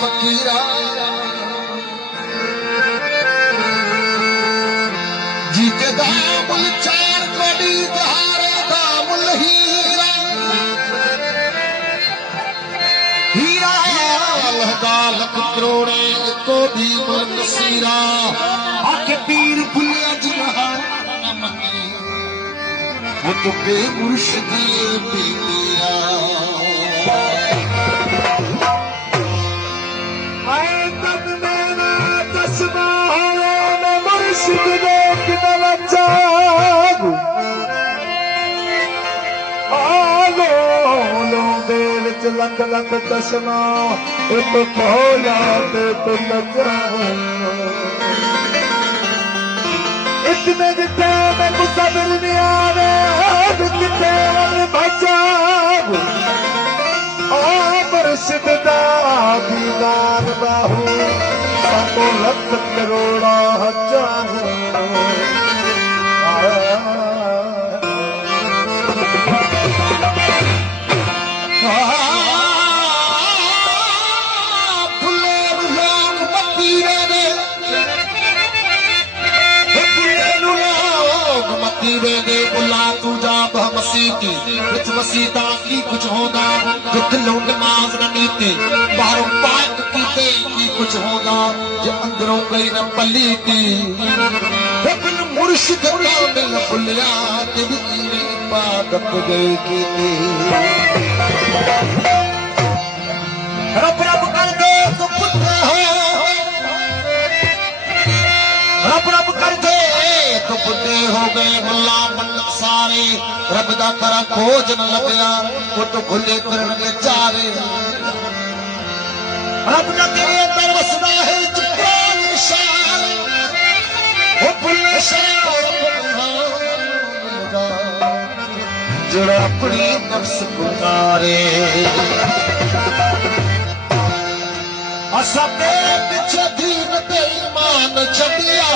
फकीरा जीते दामुल चार कोड़ी दहारे दामुल हीरा हीरा लहदा लख करोड़े को भी मुल नसीरा आके पीर भुलिया जिहा वो तो बेमुर्शिद पीलिया आए तब मेरा चश्मा हो मैं मुर्शिद देख न बचाऊं आलो लो देर च लख लख चश्मा एक खोला ते तो लजाऊं इतने जिते मैं मुसबिर नहीं आवे किते बचाऊं मुर्शिद दा दीदार बाहू सतो लख करोड़ा चाहूं मसीता की कुछ होगा जो दिलों नमाज न नीते बाहरों पाक कीते की कुछ होगा जो अंदरों गई न पलीती बिन मुर्शिद का दिल भुलिया तेरी इबादत गई कीती रब रब कर दे तो पुत्र हो रब रब कर दे तो बुद्धे हो गए गुलाम सारे रब दा करा खोज न लभया वो तो भुले करन बेचारे रब दा तेरे अंदर वसदा है चुपान शान वो भुले शान जड़ा अपनी नफ्स पुकारे असा तेरे पीछे दीन ते ईमान छड़िया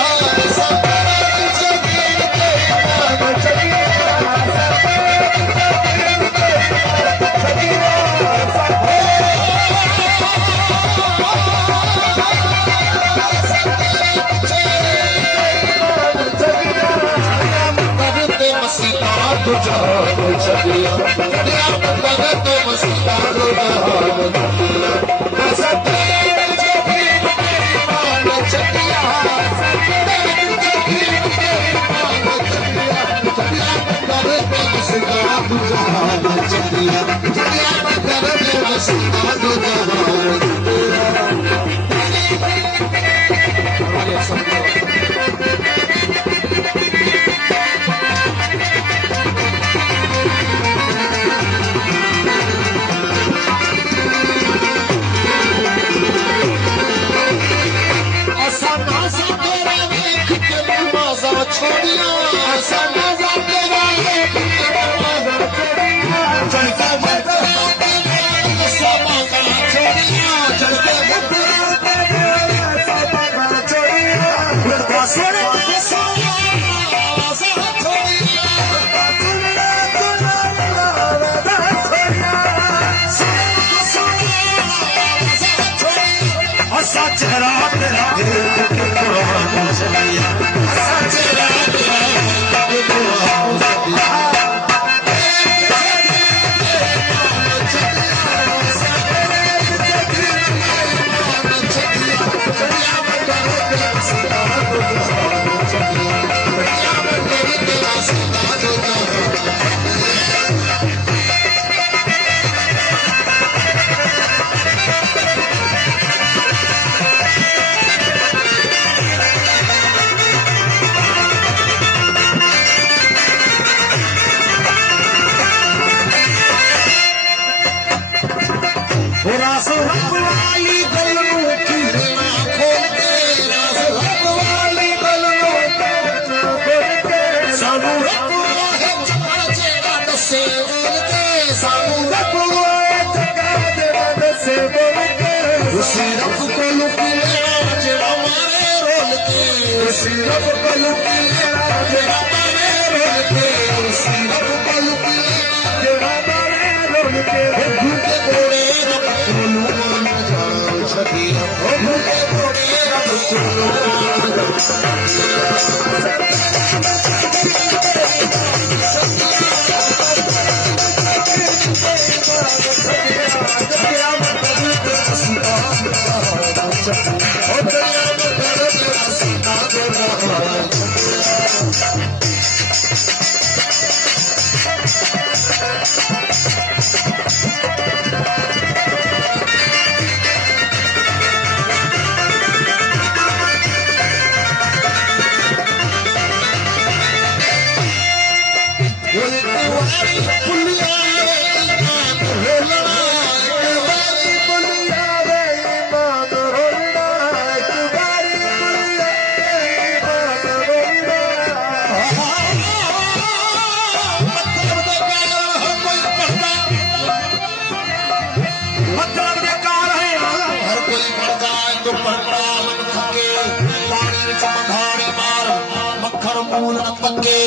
फूल न पके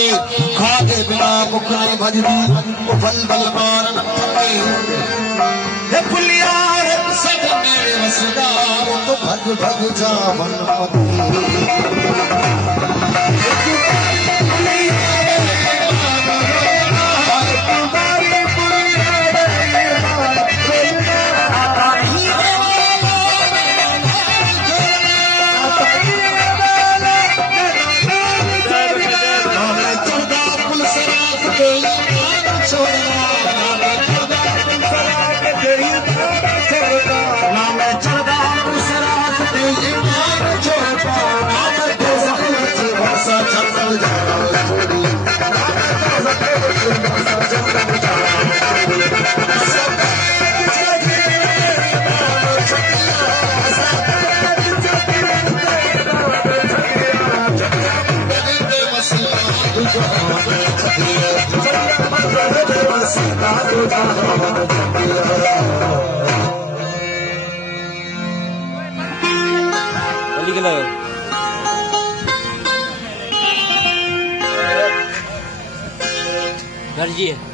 खाधे बिना भुख नहीं भजदी वो बल बल मार न पके हे पुलिया सद मेरे वसदा वो तो भग भग जावन घर जी है